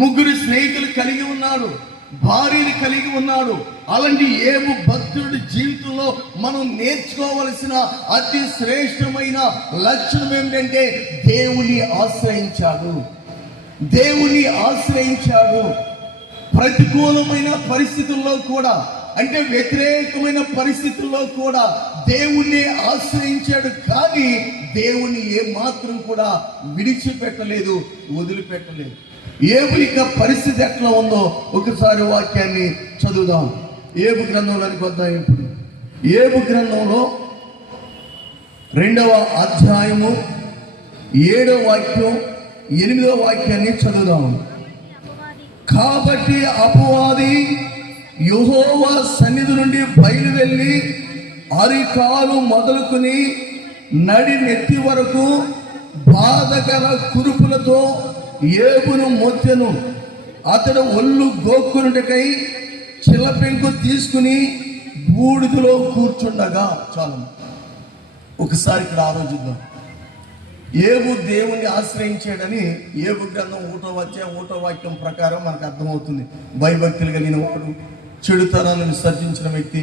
ముగ్గురు స్నేహితులు కలిగి ఉన్నాడు, భార్యని కలిగి ఉన్నాడు. అలాంటి యోబు భక్తుడి జీవితంలో మనం నేర్చుకోవలసిన అతి శ్రేష్టమైన లక్షణం ఏమిటంటే దేవుని ఆశ్రయించాడు. దేవుని ఆశ్రయించాడు. ప్రతికూలమైన పరిస్థితుల్లో కూడా, అంటే వ్యతిరేకమైన పరిస్థితుల్లో కూడా దేవుణ్ణి ఆశ్రయించాడు. కానీ దేవుని ఏమాత్రం కూడా విడిచిపెట్టలేదు, వదిలిపెట్టలేదు. యోబు యొక్క పరిస్థితి ఎట్లా ఉందో ఒకసారి వాక్యాన్ని చదువుదాం. యోబు గ్రంథంలోనికి వద్దాం. ఇప్పుడు యోబు గ్రంథంలో 2వ అధ్యాయము 7వ వాక్యం 8వ వాక్యాన్ని చదువుదాం. కాబట్టి అపవాది యెహోవా సన్నిధి నుండి బయలువెళ్ళి అరికాలు మొదలుకొని నడి నెత్తి వరకు బాధగల కురుపులతో యోబును మొత్తెను. అతడు ఒళ్ళు గోక్కునుటకై చిల్లపెంకు తీసుకుని బూడిదలో కూర్చుండగా. చాలు, ఒకసారి ఇక్కడ ఆలోచిద్దాం. యోబు దేవుణ్ణి ఆశ్రయించాడని యోబు గ్రంథం 1వ వాక్యం ప్రకారం మనకు అర్థమవుతుంది. భయభక్తులు కలిగిన వాడు, చెడుతనాన్ని విసర్జించిన వ్యక్తి,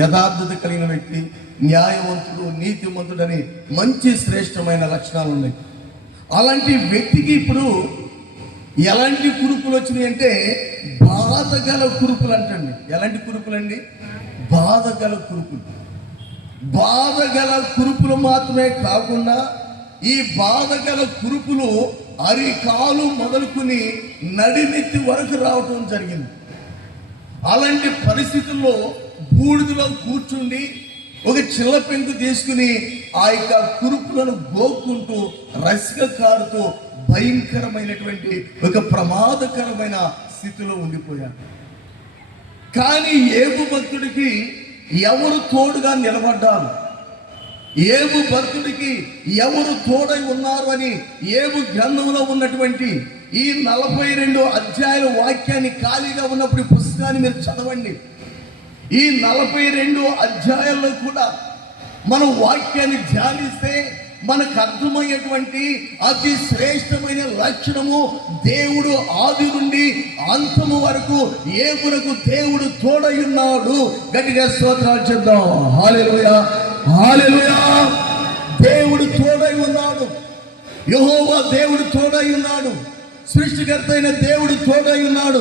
యథార్థత కలిగిన వ్యక్తి, న్యాయవంతుడు, నీతిమంతుడని మంచి శ్రేష్టమైన లక్షణాలు ఉన్నాయి. అలాంటి వ్యక్తికి ఇప్పుడు ఎలాంటి కురుపులు వచ్చినాయి అంటే బాధగల కురుపులు అంటండి. ఎలాంటి కురుపులండి? బాధగల కురుపులు. బాధగల కురుపులు మాత్రమే కాకుండా ఈ బాధగల కురుపులు అరికాలు మొదలుకుని నడినెత్తి వరకు రావటం జరిగింది. అలాంటి పరిస్థితుల్లో బూడిదలో కూర్చుండి ఒక చిల్ల పెంకు తీసుకుని ఆ యొక్క కురుపులను గోక్కుంటూ రసిక కారుతూ భయంకరమైనటువంటి ఒక ప్రమాదకరమైన స్థితిలో ఉండిపోయాడు. కానీ యోబు భక్తుడికి ఎవరు తోడుగా నిలబడ్డారు, యోబు భక్తుడికి ఎవరు తోడై ఉన్నారు అని యోబు గ్రంథంలో ఉన్నటువంటి ఈ 42 అధ్యాయాల వాక్యాన్ని ఖాళీగా ఉన్నప్పుడు ఈ పుస్తకాన్ని మీరు చదవండి. ఈ 42 అధ్యాయాల్లో కూడా మనం వాక్యాన్ని ధ్యానిస్తే మనకు అర్థమయ్యేటువంటి అతి శ్రేష్టమైన లక్షణము, దేవుడు ఆది నుండి అంతము వరకు యోబునకు దేవుడు తోడై ఉన్నాడు. గట్టిగా స్తోత్రాలు చెప్దాం. హల్లెలూయా, హల్లెలూయా. దేవుడు తోడై ఉన్నాడు. యెహోవా దేవుడు తోడై ఉన్నాడు. సృష్టికర్త అయిన దేవుడు తోడై ఉన్నాడు.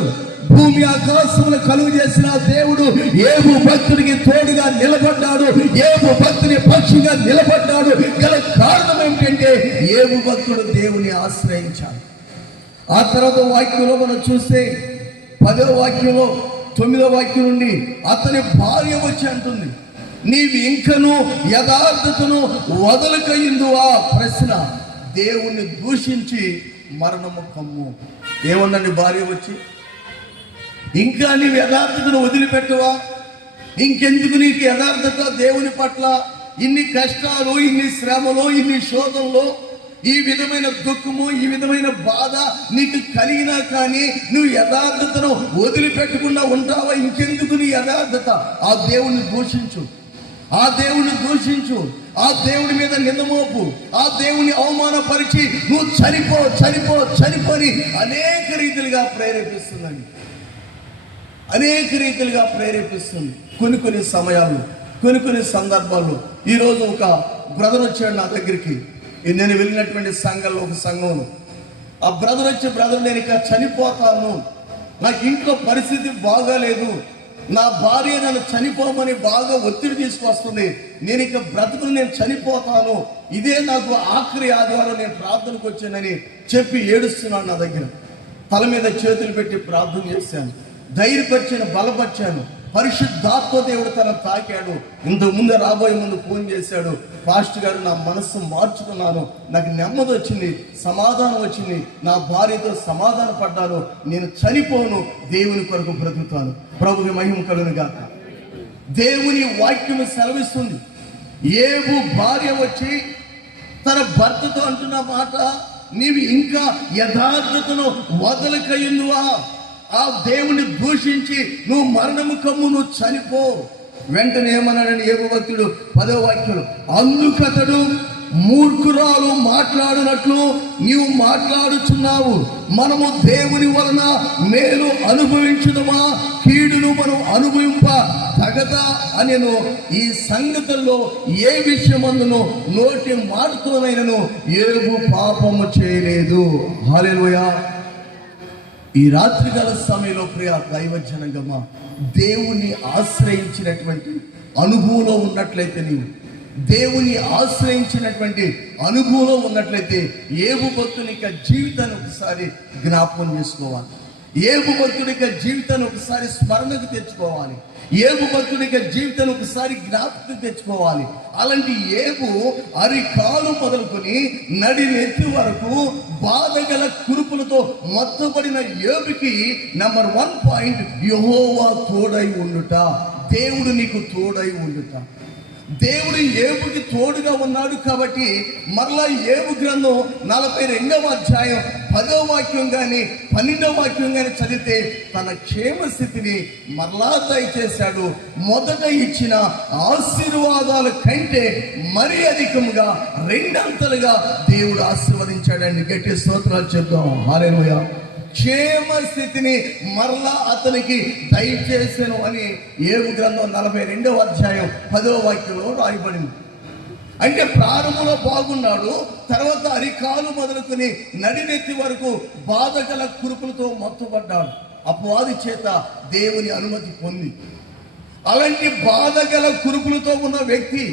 భూమి ఆకాశములు కలుగు చేసిన దేవుడు యోబు భక్తుడికి తోడుగా నిలబడ్డాడు. యోబు భక్తుని పక్షిగా నిలబడ్డాడు. గల కారణం ఏమిటంటే యోబు భక్తుడు దేవుని ఆశ్రయించాడు. ఆ తర్వాత వాక్యంలో మనం చూస్తే 10వ వాక్యంలో 9వ వాక్యం నుండి అతని భార్య వచ్చి అంటుంది, నీవు ఇంకను యథార్థతను వదలకయిందువా? ప్రశ్న. దేవుణ్ణి దూషించి మరణము కమ్ము. ఏమన్నాడు భార్య వచ్చి? ఇంకా నీవు యథార్థతను వదిలిపెట్టవా? ఇంకెందుకు నీకు యథార్థత దేవుని పట్ల? ఇన్ని కష్టాలు, ఇన్ని శ్రమలు, ఇన్ని శోధనలు, ఈ విధమైన దుఃఖము, ఈ విధమైన బాధ నీకు కలిగినా కానీ నువ్వు యథార్థతను వదిలిపెట్టకుండా ఉంటావా? ఇంకెందుకు నీ యథార్థత? ఆ దేవుణ్ణి దూషించు, ఆ దేవుని దూషించు, ఆ దేవుని మీద నిందమోపు, ఆ దేవుని అవమానపరిచి నువ్వు చనిపో చనిపో చనిపోని అనేక రీతిలుగా ప్రేరేపిస్తుందండి. అనేక రీతిలుగా ప్రేరేపిస్తుంది. కొన్ని సమయాల్లో, కొన్ని సందర్భాల్లో. ఈరోజు ఒక బ్రదర్ వచ్చాడు నా దగ్గరికి. నేను వెళ్ళినటువంటి సంఘంలో ఒక సంఘంలో ఆ బ్రదర్ వచ్చి, బ్రదర్ నేను ఇక చనిపోతాను, నాకు ఇంట్లో పరిస్థితి బాగాలేదు, నా భార్య నన్ను చనిపోమని బాగా ఒత్తిడి తీసుకొస్తుంది, నేను ఇక బ్రతుకుని నేను చనిపోతాను, ఇదే నాకు ఆఖరి ఆదివారం నేను ప్రార్థనకు వచ్చానని చెప్పి ఏడుస్తున్నాను. నా దగ్గర తల మీద చేతులు పెట్టి ప్రార్థన చేశాను, ధైర్యపరిచాను, బలపరిచాను. పరిశుద్ధాత్మ దేవుడు తన తాకాడు. ఇంతకు ముందు రాబోయే ముందు ఫోన్ చేశాడు, పాస్టర్ గారు నా మనస్సు మార్చుకున్నాను, నాకు నెమ్మది వచ్చింది, సమాధానం వచ్చింది, నా భార్యతో సమాధాన పడ్డాను, నేను చనిపోను, దేవుని కొరకు బ్రతుకుతాను. ప్రభువుకి మహిమ కలుగును గాక. దేవుని వాక్యము సెలవిస్తుంది. యోబు భార్య వచ్చి తన భర్తతో అంటున్న మాట, నీవు ఇంకా యథార్థతను వదలకయిందువా? ఆ దేవుని దూషించి నువ్వు మరణము కమ్ము, నువ్వు చనిపో. వెంటనే ఏమన్నాడని యోబు భక్తుడు 10వ వాక్యం, అందుకతడు మూర్ఖురాలు మాట్లాడినట్లు నీవు మాట్లాడుచున్నావు. మనము దేవుని వలన మేలు అనుభవించుదమా, కీడును మనం అనుభవింప తగదా అనెను. ఈ సంగతుల్లో ఏ విషయమందును నోటి మాటతోనైనను యోబు పాపము చేయలేదు. హల్లెలూయా. ఈ రాత్రికాల సమయంలో ప్రియ దైవజనగమా, దేవుని ఆశ్రయించినటువంటి అనుభవంలో ఉన్నట్లయితే, నీవు దేవుని ఆశ్రయించినటువంటి అనుభవంలో ఉన్నట్లయితే యోబు భక్తుని యొక్క జీవితాన్ని ఒకసారి జ్ఞాపకం చేసుకోవాలి. యోబు భక్తుడి యొక్క జీవితాన్ని ఒకసారి స్మరణకు తెచ్చుకోవాలి. యోబు భక్తుడి యొక్క జీవితాన్ని ఒకసారి జ్ఞాపకం తెచ్చుకోవాలి. అలాంటి యోబు అరికాలు మొదలుకొని నడి నెత్తి వరకు బాధగల కురుపులతో మొత్తబడిన యోబుకి నంబర్ 1 పాయింట్, యెహోవా తోడై ఉండుట. దేవుడు నీకు తోడై ఉండుట. దేవుడు యోబుకి తోడుగా ఉన్నాడు కాబట్టి మరలా యోబు గ్రంథం 42వ అధ్యాయం 10వ వాక్యం కానీ 12వ వాక్యం కానీ చదివితే తన క్షేమ స్థితిని మరలా దయచేశాడు. మొదట ఇచ్చిన ఆశీర్వాదాల కంటే మరీ అధికంగా 2 అంతలుగా దేవుడు ఆశీర్వదించాడండి. గట్టి స్తోత్రాలు చెప్దాం. హల్లెలూయా. క్షేమ స్థితిని మరలా అతనికి దయచేసెను అని యోబు గ్రంథం 42వ అధ్యాయం 10వ వాక్యంలో రాయబడింది. అంటే ప్రారంభంలో బాగున్నాడు, తర్వాత అరికాలు మొదలుకొని నడినెత్తి వరకు బాధగల కురుపులతో మొత్తపడ్డాడు. అపవాది చేత దేవుని అనుమతి పొంది. అలాంటి బాధగల కురుపులతో ఉన్న వ్యక్తి,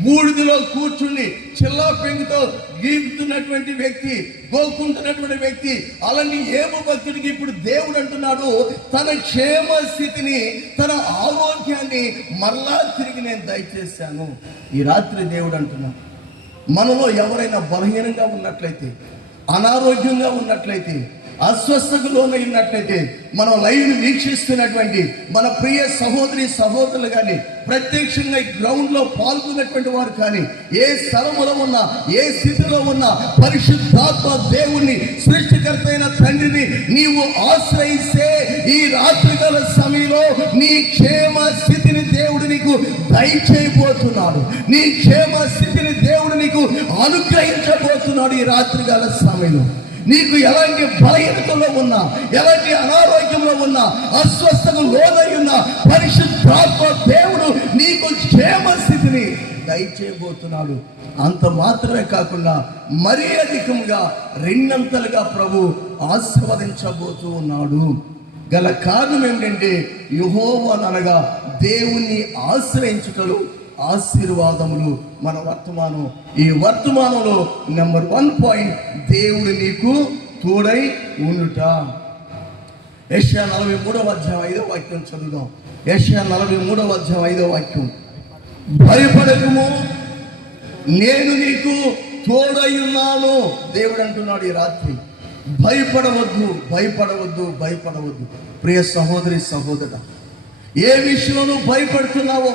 బూడిదలో కూర్చుని చిల్లా పెంగుతో గీకుతున్నటువంటి వ్యక్తి, గోకుంటున్నటువంటి వ్యక్తి, అలాంటి యోబు భక్తుడికి ఇప్పుడు దేవుడు అంటున్నాడు, తన క్షేమ స్థితిని, తన ఆరోగ్యాన్ని మరలా తిరిగి నేను దయచేశాను. ఈ రాత్రి దేవుడు అంటున్నాడు, మనలో ఎవరైనా బలహీనంగా ఉన్నట్లయితే, అనారోగ్యంగా ఉన్నట్లయితే, అస్వస్థకు లోనైనట్లయితే, మనం లైవ్ వీక్షిస్తున్నటువంటి మన ప్రియ సహోదరి సహోదరులు కానీ, ప్రత్యక్షంగా గ్రౌండ్ లో పాల్గొన్నటువంటి వారు కానీ, ఏ స్థలములో ఉన్నా, ఏ స్థితిలో ఉన్నా, పరిశుద్ధాత్మ దేవుణ్ణి, సృష్టికర్త అయిన తండ్రిని నీవు ఆశ్రయిస్తే ఈ రాత్రికాల సమయంలో నీ క్షేమ స్థితిని దేవుడు నీకు దయచేయబోతున్నాడు. నీ క్షేమ స్థితిని దేవుడు నీకు అనుగ్రహించబోతున్నాడు. ఈ రాత్రికాల సమయంలో నీకు ఎలాంటి బలహీనతలో ఉన్నా, ఎలాంటి అనారోగ్యంలో ఉన్నా, అస్వస్థకు లోనై ఉన్నా, పరిశుద్ధాత్మ దేవుడు నీకు క్షేమ స్థితిని దయచేయబోతున్నాడు. అంత మాత్రమే కాకుండా మరీ అధికంగా 2 అంతలుగా ప్రభు ఆశీర్వదించబోతూ ఉన్నాడు. గల కారణం ఏంటంటే యెహోవా అనగా దేవుణ్ణి ఆశ్రయించుటలు ఆశీర్వాదములు మన వర్తమానం. ఈ వర్తమానంలో నెంబర్ 1 పాయింట్, దేవుడు నీకు తోడై ఉండుట. యెషయా 43వ అధ్యాయం 5వ వాక్యం చదువుదాం. యెషయా 43వ అధ్యాయం 5వ వాక్యం, భయపడకుము, నేను నీకు తోడై ఉన్నాను. దేవుడు అంటున్నాడు ఈ రాత్రి, భయపడవద్దు, భయపడవద్దు, భయపడవద్దు. ప్రియ సహోదరి సహోదరా, ఏ విషయంలో భయపడుతున్నావో,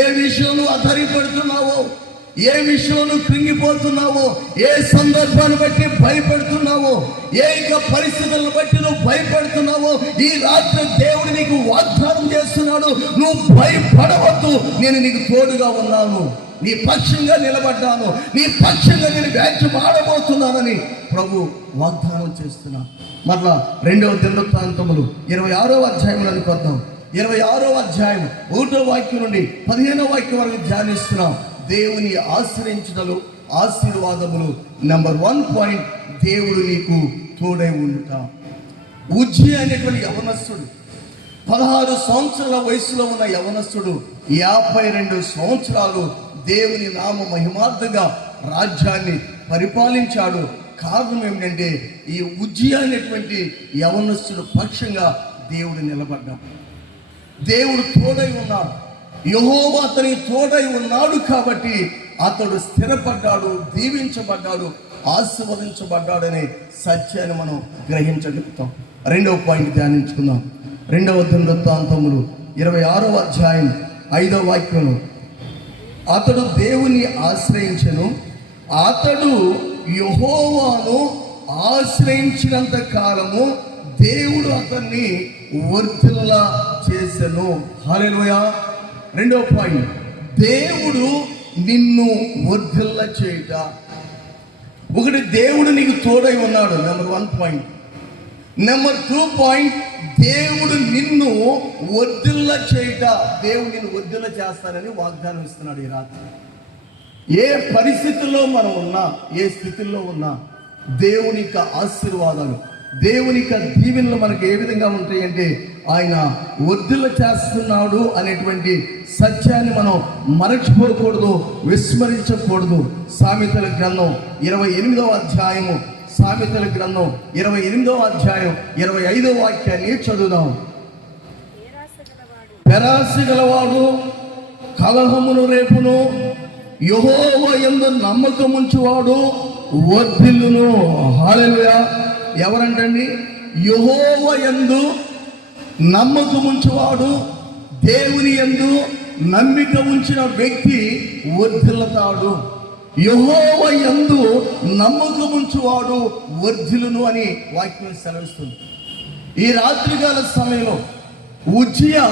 ఏ విషయంలో అధైర్యపడుతున్నావో, ఏ విషయంలో కృంగిపోతున్నావో, ఏ సందర్భాన్ని బట్టి భయపడుతున్నావో, ఏ పరిస్థితులను బట్టి నువ్వు భయపడుతున్నావో, ఈ రాత్రి దేవుడు నీకు వాగ్దానం చేస్తున్నాడు, నువ్వు భయపడవద్దు, నేను నీకు తోడుగా ఉన్నాను, నీ పక్షంగా నిలబడ్డాను, నీ పక్షంగా నేను వ్యాఖ్య ఆడబోతున్నానని ప్రభు వాగ్దానం చేస్తున్నా. మరలా 2వ దినవృత్తాంతములు 26వ అధ్యాయంలోకి వద్దాం. 26వ అధ్యాయం 1వ వాక్యం నుండి 15వ వాక్యం వరకు ధ్యానిస్తున్నాం. దేవుని ఆశ్రయించడలు ఆశీర్వాదములు. నెంబర్ 1 పాయింట్, దేవుడు నీకు తోడై ఉండుట. ఉజ్జియా అనేటువంటి యవనస్తుడు, 16 సంవత్సరాల వయసులో ఉన్న యవనస్తుడు 52 సంవత్సరాలు దేవుని నామ మహిమార్థంగా రాజ్యాన్ని పరిపాలించాడు. కారణం ఏమిటంటే ఈ ఉజ్జియా అనేటువంటి యవనస్తుడు పక్షంగా దేవుడు నిలబడ్డాడు. దేవుడు తోడై ఉన్నాడు, యెహోవా అతనికి తోడై ఉన్నాడు కాబట్టి అతడు స్థిరపడ్డాడు, దీవించబడ్డాడు, ఆశీర్వదించబడ్డాడనే సత్యాన్ని మనం గ్రహించగలుగుతాం. 2వ పాయింట్ ధ్యానించుకుందాం. 2వ దినవృత్తాంతములు 26వ అధ్యాయం 5వ వాక్యంలో, అతడు దేవుని ఆశ్రయించెను, అతడు యెహోవాను ఆశ్రయించినంత కాలము దేవుడు అతన్ని వర్ధిల్ల చేసెను. హల్లెలూయా. 2వ పాయింట్, దేవుడు నిన్ను వర్ధిల్ల చేయుట. ఒకటి, దేవుడు నీకు తోడై ఉన్నాడు, నెంబర్ 1 పాయింట్. నెంబర్ 2 పాయింట్, దేవుడు నిన్ను వర్ధిల్ల చేయుట. దేవుడు నిన్ను వర్ధిల్ల చేస్తానని వాగ్దానం ఇస్తున్నాడు ఈ రాత్రి. ఏ పరిస్థితుల్లో మనం ఉన్నా, ఏ స్థితిలో ఉన్నా, దేవుని యొక్క ఆశీర్వాదాలు, దేవుని యొక్క దీవెనలు మనకు ఏ విధంగా ఉంటాయంటే ఆయన వర్ధిల్ల చేస్తున్నాడు అనేటువంటి సత్యాన్ని మనం మరచిపోకూడదు, విస్మరించకూడదు. సామెతల గ్రంథం 28వ అధ్యాయము, సామెతల గ్రంథం 28వ అధ్యాయం 25వ వాక్యాన్ని చదువుదాం. పెరాశ గలవాడు కలహమును రేపును, యెహోవా యందు నమ్మకముంచువాడు వర్ధిల్లును. హల్లెలూయా. ఎవరంటండి? యెహోవా యందు నమ్మకముంచువాడు, దేవుని యందు నమ్మిక ఉంచిన వ్యక్తి వర్ధిల్లుతాడు. యెహోవా యందు నమ్మకముంచువాడు వర్ధిల్లును అని వాక్యం సెలవిస్తుంది. ఈ రాత్రికాల సమయంలో ఉజ్జియా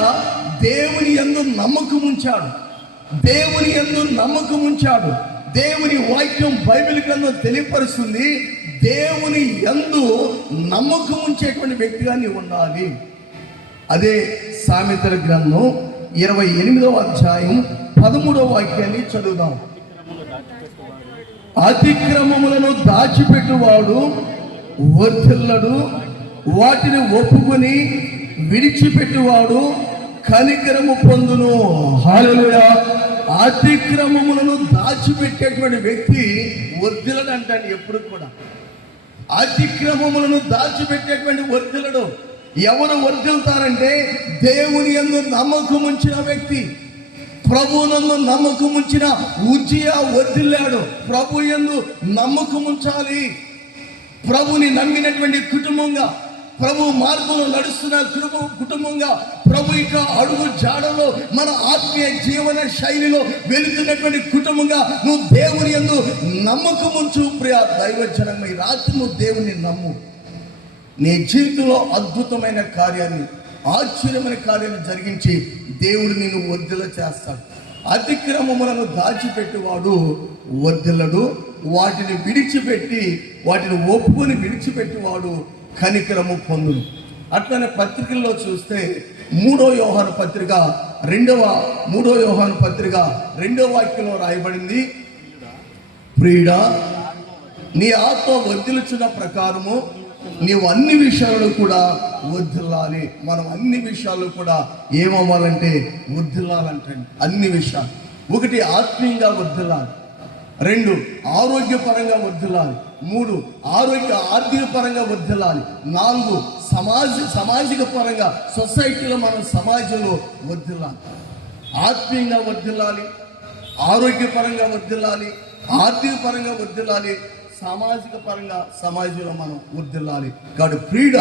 దేవుని యందు నమ్మకముంచాడు, దేవుని యందు నమ్మకముంచాడు. దేవుని వాక్యం బైబిల్ గ్రంథం తెలియపరుస్తుంది, దేవుని యందు నమ్మకం ఉంచేటువంటి వ్యక్తిగా నీవు ఉండాలి. అదే సామెతల గ్రంథం 28వ అధ్యాయం 13వ వాక్యాన్ని చదువుదాం. అతిక్రమములను దాచిపెట్టువాడు వర్ధిల్లడు, వాటిని ఒప్పుకొని విడిచిపెట్టువాడు కనికరము పొందును. హల్లెలూయా. అతిక్రమములను దాచిపెట్టేటువంటి వ్యక్తి వర్ధిల్లడు అంటాడు. ఎప్పుడు కూడా అతిక్రమములను దాచిపెట్టేటువంటి వర్ధిల్లడు. ఎవరు వర్ధిల్లుతారంటే దేవుని యందు నమ్మకం ఉంచిన వ్యక్తి. ప్రభువునందు నమ్మకం ఉంచిన ఉజ్జియా వర్ధిల్లాడు. ప్రభు యందు నమ్మకం ఉంచాలి. ప్రభుని నమ్మినటువంటి కుటుంబంగా, ప్రభు మార్గంలో నడుస్తున్న కుటుంబంగా, ప్రభు యొక్క అడుగు జాడలో మన ఆత్మీయ జీవన శైలిలో వెళుతున్నటువంటి కుటుంబంగా నువ్వు దేవుని యందు నమ్మకం ఉంచు. ప్రియ దైవజనంగా ఈ రాత్రి నువ్వు దేవుని నమ్ము. నీ జీవితంలో అద్భుతమైన కార్యాన్ని, ఆశ్చర్యమైన కార్యాన్ని జరిగించి దేవుడు నిన్ను వర్ధిల్ల చేస్తాడు. అతిక్రమములను దాచిపెట్టేవాడు వర్ధిల్లడు, వాటిని విడిచిపెట్టి, వాటిని ఒప్పుకొని విడిచిపెట్టేవాడు కనికరము పొందును. అట్లనే పత్రికల్లో చూస్తే 3వ యోహాను పత్రిక 2వ వాక్యంలో రాయబడింది, ప్రియుడా నీ ఆత్మ వర్ధిల్లుచున్న ప్రకారము నీవు అన్ని విషయాలు కూడా వర్ధిల్లాలి. మనం అన్ని విషయాలు కూడా ఏమవ్వాలంటే వర్ధిల్లాలంటే అన్ని విషయాలు. 1 ఆత్మీయంగా వర్ధిల్లాలి, 2 ఆరోగ్యపరంగా వర్ధిల్లాలి, 3 ఆర్థిక పరంగా వర్ధిల్లాలి, 4 సామాజిక పరంగా సొసైటీలో మనం సమాజంలో వర్ధిల్లాలి. ఆత్మీయంగా వర్ధిల్లాలి, ఆరోగ్యపరంగా వర్ధిల్లాలి, ఆర్థిక పరంగా వర్ధిల్లాలి, సామాజిక పరంగా సమాజంలో మనం వర్ధిల్లాలి. కాబట్టి ప్రియుడ,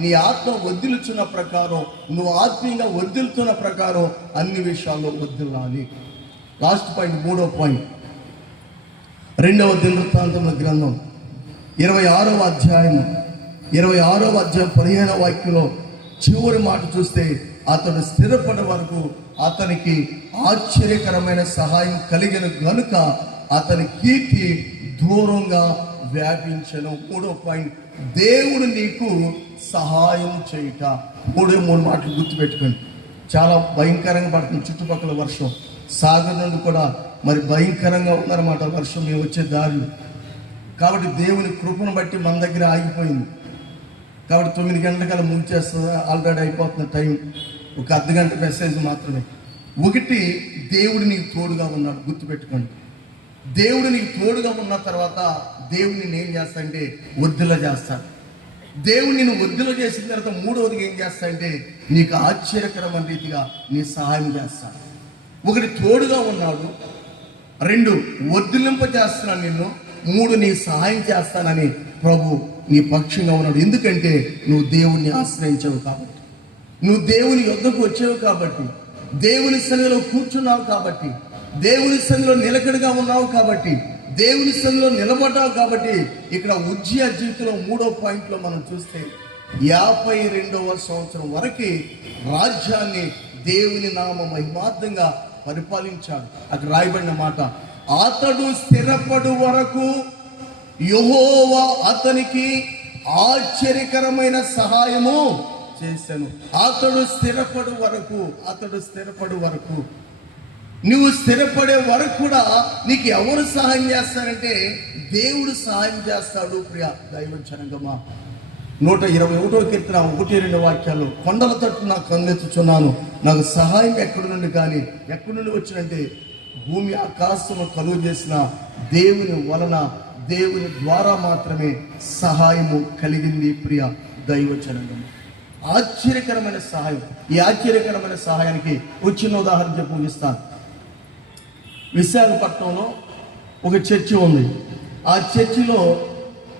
నీ ఆత్మ వర్ధిల్లుచున్న ప్రకారం, నువ్వు ఆత్మీయంగా వర్ధిల్లుతున్న ప్రకారం అన్ని విషయాల్లో వర్ధిల్లాలి. లాస్ట్ పాయింట్, 3వ పాయింట్, 2వ దినవృత్తాంతముల గ్రంథం 26వ అధ్యాయం 15వ వాక్యంలో చివరి మాట చూస్తే, అతడు స్థిరపడే వరకు అతనికి ఆశ్చర్యకరమైన సహాయం కలిగిన గనుక అతని కీర్తి దూరంగా వ్యాపించను. 3వ పాయింట్, దేవుడు నీకు సహాయం చేయుట. 3 మాటలు గుర్తుపెట్టుకోండి. చాలా భయంకరంగా పడుతుంది చుట్టుపక్కల వర్షం. సాగర్ నుండి కూడా మరి భయంకరంగా ఉందన్నమాట వర్షం మేము వచ్చే దారి. కాబట్టి దేవుని కృపను బట్టి మన దగ్గర ఆగిపోయింది. కాబట్టి 9 గంటలకల్లా ముంచేస్తుంది, ఆల్రెడీ అయిపోతున్న టైం. ఒక అర్ధగంట మెసేజ్ మాత్రమే. 1, దేవుడు నీకు తోడుగా ఉన్నాడు. గుర్తుపెట్టుకోండి, దేవుడు నీకు తోడుగా ఉన్న తర్వాత దేవుడిని ఏం చేస్తాడంటే వర్ధిల్ల చేస్తాడు. దేవుడు నిన్ను వర్ధిల్ల చేసిన తర్వాత 3వది ఏం చేస్తాడంటే నీకు ఆశ్చర్యకరమైన రీతిగా నీ సహాయం చేస్తాడు. 1 తోడుగా ఉన్నాడు, 2 వర్ధిల్లింప చేస్తున్నాను నిన్ను, 3 నీ సహాయం చేస్తానని ప్రభు నీ పక్షంగా ఉన్నాడు. ఎందుకంటే నువ్వు దేవుణ్ణి ఆశ్రయించావు కాబట్టి, నువ్వు దేవుని యొద్దకు వచ్చావు కాబట్టి, దేవుని సన్నిధిలో కూర్చున్నావు కాబట్టి, దేవుని సన్నిధిలో నిలకడగా ఉన్నావు కాబట్టి, దేవుని సన్నిధిలో నిలబడ్డావు కాబట్టి, ఇక్కడ ఉజ్జియా జీవితంలో 3వ పాయింట్లో మనం చూస్తే 52వ సంవత్సరం వరకు రాజ్యాన్ని దేవుని నామ మహిమార్థంగా పరిపాలించాడు. అక్కడ రాయబడిన మాట, అతడు స్థిరపడు వరకు యెహోవా అతనికి ఆశ్చర్యకరమైన సహాయము చేశాను. అతడు స్థిరపడు వరకు నువ్వు స్థిరపడే వరకు కూడా నీకు ఎవరు సహాయం చేస్తారంటే దేవుడు సహాయం చేస్తాడు. ప్రియ దైవ జనాంగమా, 121వ కీర్తన 1-2 వాక్యాలు, కొండల తట్టు నాకు కన్నెత్తుచున్నాను, నాకు సహాయం ఎక్కడి నుండి కానీ ఎక్కడి నుండి వచ్చినంటే భూమి ఆకాశము కలుగు చేసిన దేవుని వలన, దేవుని ద్వారా మాత్రమే సహాయము కలిగింది. ప్రియ దైవ జనాంగమా, ఆశ్చర్యకరమైన సహాయం. ఈ ఆశ్చర్యకరమైన సహాయానికి చిన్న ఉదాహరణ చెప్పి ముగిస్తాను. విశాఖపట్నంలో ఒక చర్చి ఉంది. ఆ చర్చిలో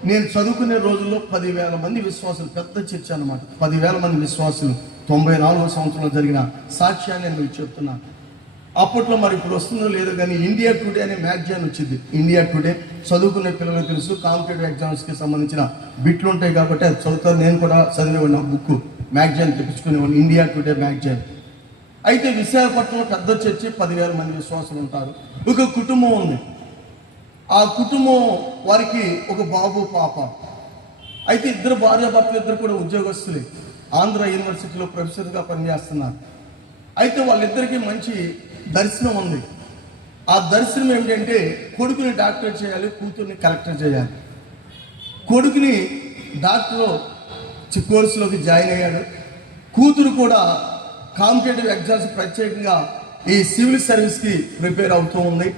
నేను చదువుకునే రోజుల్లో 10,000 మంది విశ్వాసులు, పెద్ద చర్చి అన్నమాట, 10,000 మంది విశ్వాసులు. 94 సంవత్సరంలో జరిగిన సాక్ష్యాన్ని నేను మీకు చెప్తున్నాను. అప్పట్లో మరి ఇప్పుడు వస్తుందో లేదో కానీ ఇండియా టుడే అనే మ్యాగజైన్ వచ్చింది. ఇండియా టుడే చదువుకునే పిల్లలకు తెలుసు, కాంపిటేటివ్ ఎగ్జామ్స్కి సంబంధించిన బిట్లు ఉంటాయి కాబట్టి అది చదువుతాను. నేను కూడా చదివేవాడిని, బుక్ మ్యాగజైన్ తెప్పించుకునేవాడిని, ఇండియా టుడే మ్యాగజైన్. అయితే విశాఖపట్నంలో పెద్ద చర్చి, 10,000 మంది విశ్వాసులు ఉంటారు. ఒక కుటుంబం ఉంది. ఆ కుటుంబం వారికి ఒక బాబు పాప. అయితే ఇద్దరు భార్యాభర్తలు, ఇద్దరు కూడా ఉద్యోగస్తులే, ఆంధ్ర యూనివర్సిటీలో ప్రొఫెసర్గా పనిచేస్తున్నారు. అయితే వాళ్ళిద్దరికీ మంచి దర్శనం ఉంది. ఆ దర్శనం ఏమిటంటే కొడుకుని డాక్టర్ చేయాలి, కూతుర్ని కలెక్టర్ చేయాలి. కొడుకుని డాక్టర్ కోర్సులోకి జాయిన్ అయ్యాడు. కూతురు కూడా కాంపిటేటివ్ ఎగ్జామ్స్, ప్రత్యేకంగా ఈ సివిల్ సర్వీస్కి ప్రిపేర్ అవుతూ ఉంది.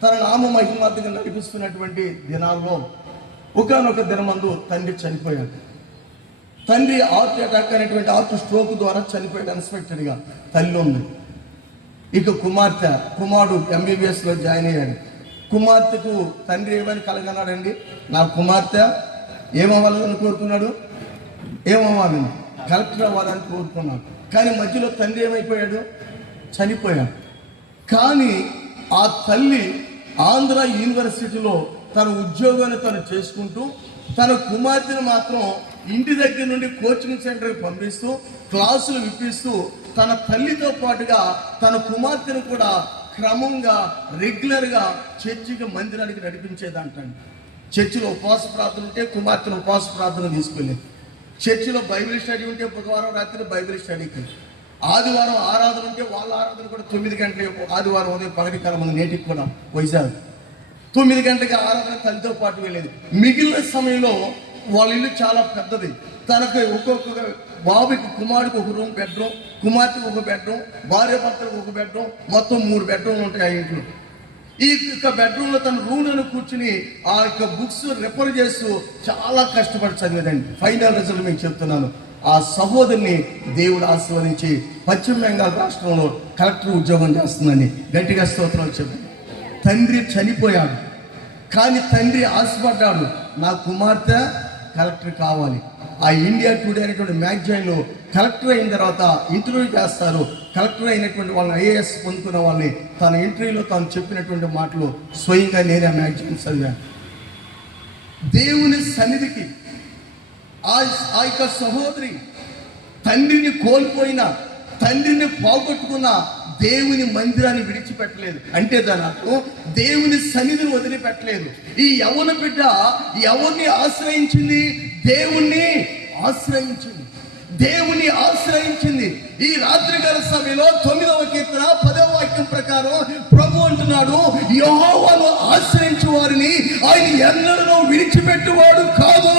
తన నామ మహిమార్థంగా నడిపిస్తున్నటువంటి దినాల్లో ఒకానొక దినమందు తండ్రి చనిపోయాడు. తండ్రి హార్ట్ అటాక్ అనేటువంటి హార్ట్ స్ట్రోక్ ద్వారా చనిపోయాడు అన్ఎక్స్పెక్టెడ్గా. తల్లి ఉంది. ఇక కుమారుడు MBBSలో జాయిన్ అయ్యాడు. కుమార్తెకు తండ్రి ఏమని కలగన్నాడండి, నా కుమార్తె ఏమవ్వాలని కోరుకున్నాడు, ఏమవ్వాలని, కలెక్టర్ అవ్వాలని కోరుకున్నాడు. కానీ మధ్యలో తండ్రి ఏమైపోయాడు, చనిపోయాడు. కానీ ఆ తల్లి ఆంధ్ర యూనివర్సిటీలో తన ఉద్యోగాన్ని తను చేసుకుంటూ తన కుమార్తెను మాత్రం ఇంటి దగ్గర నుండి కోచింగ్ సెంటర్కి పంపిస్తూ క్లాసులు విప్పిస్తూ తన తల్లితో పాటుగా తన కుమార్తెను కూడా క్రమంగా రెగ్యులర్గా చర్చికి, మందిరానికి నడిపించేదంటండి. చర్చిలో ఉపవాస ప్రార్థన ఉంటే కుమార్తెను ఉపవాస ప్రార్థన తీసుకెళ్ళి, చర్చిలో బైబిల్ స్టడీ ఉంటే బుధవారం రాత్రి బైబిల్ స్టడీకి, ఆదివారం ఆరాధన ఉంటే వాళ్ళ ఆరాధన కూడా 9 గంటలకి, ఆదివారం ఉదయం 10 కాలం ఉంది. నేటికి కూడా వైజాగ్ 9 గంటలకి ఆరాధన తల్లితో పాటు వెళ్ళేది. మిగిలిన సమయంలో వాళ్ళ ఇల్లు చాలా పెద్దది. తనకు ఒక్కొక్క బాబుకి, కుమారుడికి ఒక రూమ్, బెడ్రూమ్, కుమార్తెకి ఒక బెడ్రూమ్, భార్య భర్తలకు ఒక బెడ్రూమ్, మొత్తం 3 బెడ్రూమ్లు ఉంటాయి ఆ ఇంట్లో. ఈ యొక్క బెడ్రూమ్లో తన రూమ్లను కూర్చుని ఆ యొక్క బుక్స్ రిఫర్ చేస్తూ చాలా కష్టపడి చదివేదండి. ఫైనల్ రిజల్ట్ మీకు చెప్తున్నాను, ఆ సహోదరిని దేవుడు ఆశీర్వదించి పశ్చిమ బెంగాల్ రాష్ట్రంలో కలెక్టర్ ఉద్యోగం చేస్తుందని గట్టిగా స్తోత్రాలు చెప్పు. తండ్రి చనిపోయాడు, కానీ తండ్రి ఆశపడ్డాడు, నా కుమార్తె కలెక్టర్ కావాలి. ఆ ఇండియా టుడే అనేటువంటి మ్యాగజైన్లో కలెక్టర్ అయిన తర్వాత ఇంటర్వ్యూ చేస్తారు. కలెక్టర్ అయినటువంటి వాళ్ళని, IAS పొందుకున్న వాళ్ళని తన ఇంటర్వ్యూలో తాను చెప్పినటువంటి మాటలు స్వయంగా నేనే మ్యాగజైన్ చదివాను. దేవుని సన్నిధికి ఆ యొక్క సహోదరి తండ్రిని కోల్పోయిన, తండ్రిని పోగొట్టుకున్న దేవుని మందిరాన్ని విడిచిపెట్టలేదు. అంటే దాని అర్థం దేవుని సన్నిధిని వదిలిపెట్టలేదు. ఈ యవ్వన బిడ్డ ఎవరిని ఆశ్రయించింది, దేవుణ్ణి ఆశ్రయించింది, దేవుని ఆశ్రయించింది. ఈ రాత్రికాల సమయంలో 9వ కీర్తన 10వ వాక్యం ప్రకారం ప్రభు అంటున్నాడు, యెహోవాను ఆశ్రయించు వారిని ఆయన ఎన్నడూ విడిచిపెట్టువాడు కాదు.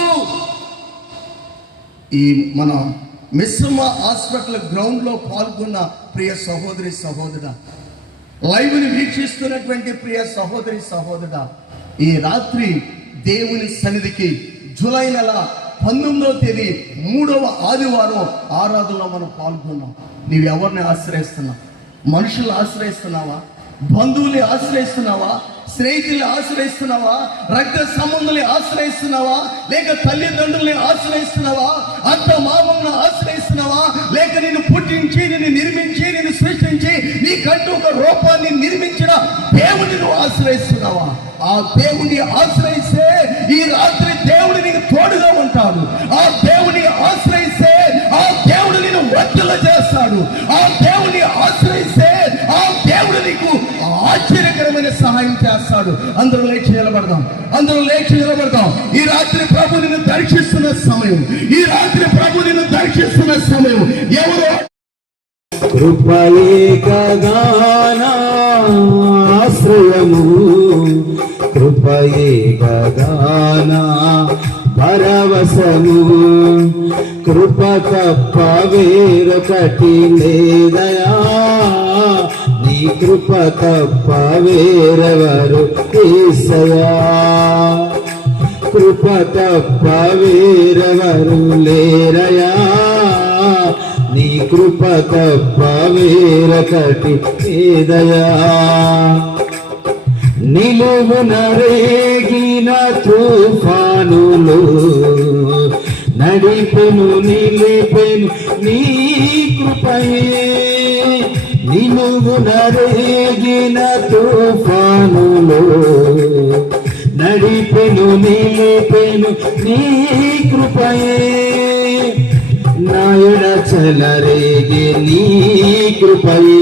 ఈ మన మిశ్రమ హాస్పిటల్ గ్రౌండ్లో పాల్గొన్న ప్రియ సహోదరి సహోదరుడా, లైవ్ని వీక్షిస్తున్నటువంటి ప్రియ సహోదరి సహోదరుడా, ఈ రాత్రి దేవుని సన్నిధికి జూలై నెల 19వ తేదీ 3వ ఆదివారం ఆరాధనలో మనం పాల్గొన్నాం. నీవు ఎవరిని ఆశ్రయిస్తున్నావు? మనుషులు ఆశ్రయిస్తున్నావా? బంధువుల్ని ఆశ్రయిస్తున్నావా? స్నేహితుల్ని ఆశ్రయిస్తున్నావా? రక్త సంబంధుల్ని ఆశ్రయిస్తున్నావా? లేక తల్లిదండ్రుల్ని ఆశ్రయిస్తున్నావా? అత్త మామలను ఆశ్రయిస్తున్నావా? లేక నిన్ను పుట్టించి, నిన్ను నిర్మించి, నిన్ను సృష్టించి నీకంటూ ఒక రూపాన్ని నిర్మించిన దేవుడిని నువ్వు ఆశ్రయిస్తున్నావా? ఆ దేవుని ఆశ్రయిస్తే ఈ రాత్రి దేవుడు నీకు తోడుగా ఉంటాడు. ఆ దేవుని ఆశ్రయిస్తే ఆ దేవుడు నిన్ను వర్ధల చేస్తాడు. ఆ దేవుని ఆశ్రయిస్తే ఆ దేవుడు చేస్తారు. అందరూ లేచి నిలబడదాం, అందరూ లేచి నిలబడదాం. ఈ రాత్రి ప్రభు నిన్ను దర్శిస్తున్న సమయం, ఈ రాత్రి ప్రభు నిన్ను దర్శిస్తున్న సమయం. ఎవరు కృపయే గగనాశ్రయము, కృపయే గగనా పరవశము, కృప తప్ప వేరొకటి లేదయా, నీ కృప తప్ప వేరెవరు యేసయ్యా, కృప తప్ప వేరెవరు లేరయా, నీ కృప తప్ప వేరొకటి లేదయా. నిలువున రేగిన తుఫానులు నడిపెను నిలిపెను నీ కృపయే, నిలువున రేగిన తుఫానులు నడిపెను నిలిపెను నీ కృపయే, నాయన చెలరేగే నీ కృపయే,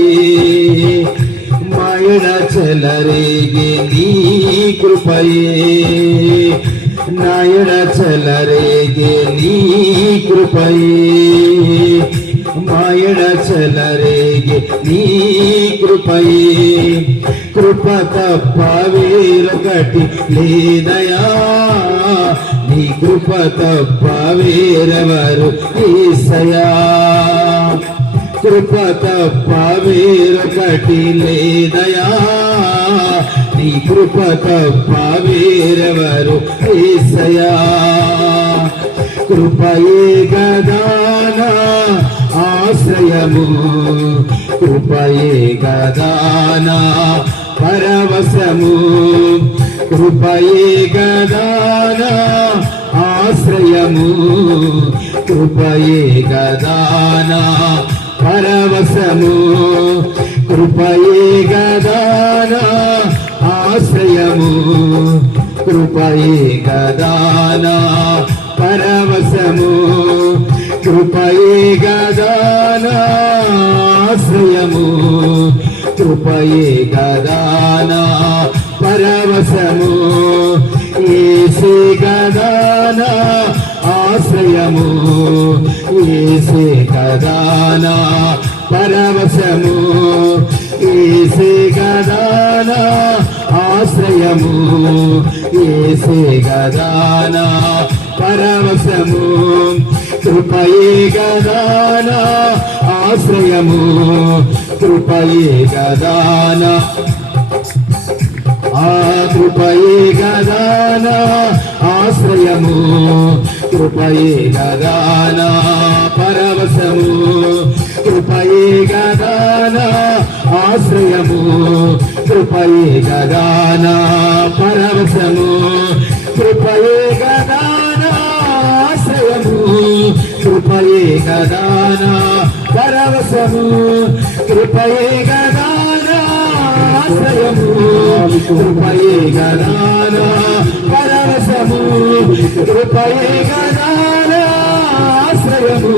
మాయన చెలరేగే నీ కృపయే, నాయన చెలరేగే నీ కృపయే, మాయన చెలరేగే నీ కృపయే, కృప తప్ప వేరొకటి లేదయా, నీ కృప తప్ప వేరెవరు యేసయ్యా, కృప తప్ప వేరొకటి లేదయా, నీ కృప తప్ప వేరెవరు యేసయ్యా. కృపయే గదానా ఆశ్రయము, కృపయే గదానా పరవశము, కృపయే గదానా ఆశ్రయము, కృపయే గదానా పరవశము, కృపయే గదానా ఆశ్రయము, కృపయే గదానా పరవశము, కృపయే గదానా ఆశ్రయము, కృపయే గదానా పరవశము, యేసే గదానా ఆశ్రయము, యేసే గదానా పరవశము, యేసే గదానా ఆశ్రయము, యేసే గదానా పరవశము, కృపయే గదానా ఆశ్రయము, కృపయే గదానా, ఆ కృపయే గదానా ఆశ్రయము, కృపయే గదానా పరవశము, కృపయే గదానా ఆశ్రయము, కృపయే గదానా పరవశము, కృపయే గదానా ఆశ్రయము, కృపయే గదానా పరవశము, కృపయే గదానా ఆశ్రయము, కృపయే గదానా పరవశము, కృపయే గదానా ఆశ్రయము,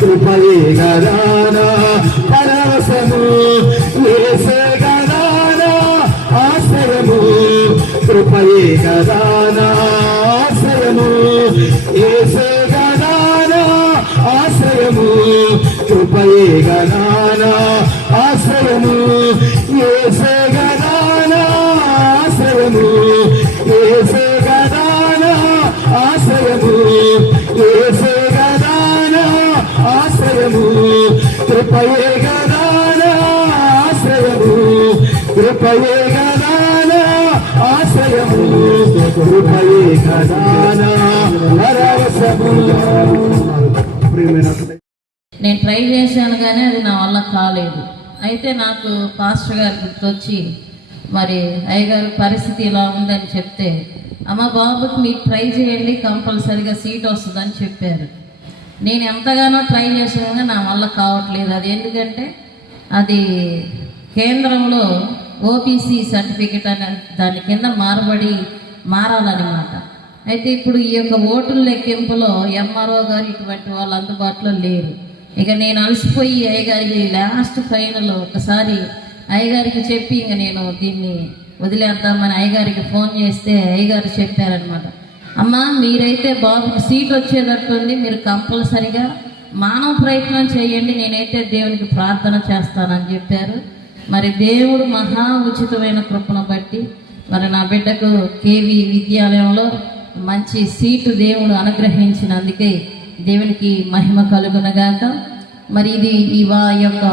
కృపయే గదానా పరవశము, యేసే గదానా ఆశ్రయము, కృపయే గదానా ఆశ్రయము, యేసే గదానా ఆశ్రయము, కృపయే గదానా ఆశ్రయము, యేసే గదానా ఆశ్రయము, యేసే గదానా ఆశ్రయము, యేసే గదానా ఆశ్రయము, కృపయే గదానా ఆశ్రయము, కృపయే గదానా ఆశ్రయము, కృపయే గదానా పరవశము. నేను ట్రై చేశాను కానీ అది నా వల్ల కాలేదు. అయితే నాకు పాస్టర్ గారు గుర్తొచ్చి మరి అయ్యగారు పరిస్థితి ఇలా ఉందని చెప్తే, అమ్మ బాబుకి మీరు ట్రై చేయండి కంపల్సరీగా సీట్ వస్తుందని చెప్పారు. నేను ఎంతగానో ట్రై చేసాను, నా వల్ల కావట్లేదు. అది ఎందుకంటే అది కేంద్రంలో ఓబీసీ సర్టిఫికెట్ అనే దాని కింద మారాలన్నమాట. అయితే ఇప్పుడు ఈ యొక్క ఓటుల లెక్కింపులో ఎంఆర్ఓ గారు ఇటువంటి వాళ్ళు అందుబాటులో లేరు. ఇక నేను అలసిపోయి అయ్యగారికి లాస్ట్ ఫైనల్ ఒకసారి అయ్యగారికి చెప్పి ఇంక నేను దీన్ని వదిలేద్దామని అయ్యగారికి ఫోన్ చేస్తే అయ్యగారు చెప్పారనమాట, అమ్మ మీరైతే బాబుకి సీట్ వచ్చేటట్టుంది, మీరు కంపల్సరిగా మానవ ప్రయత్నం చేయండి, నేనైతే దేవునికి ప్రార్థన చేస్తానని చెప్పారు. మరి దేవుడు మహా ఉచితమైన కృపను బట్టి మరి నా బిడ్డకు కేవి విద్యాలయంలో మంచి సీటు దేవుడు అనుగ్రహించినందుకే దేవునికి మహిమ కలుగునగాక. మరి ఇది యొక్క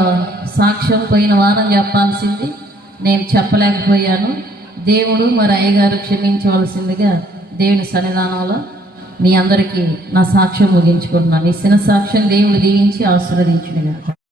సాక్ష్యం పోయిన వారం చెప్పాల్సింది నేను చెప్పలేకపోయాను. దేవుడు మరి అయ్యగారు క్షమించవలసిందిగా దేవుని సన్నిధానంలో మీ అందరికీ నా సాక్ష్యం ముగించుకుంటున్నాను. ఈ చిన్న సాక్ష్యం దేవుడు దీవించి ఆశీర్వదించునుగాక.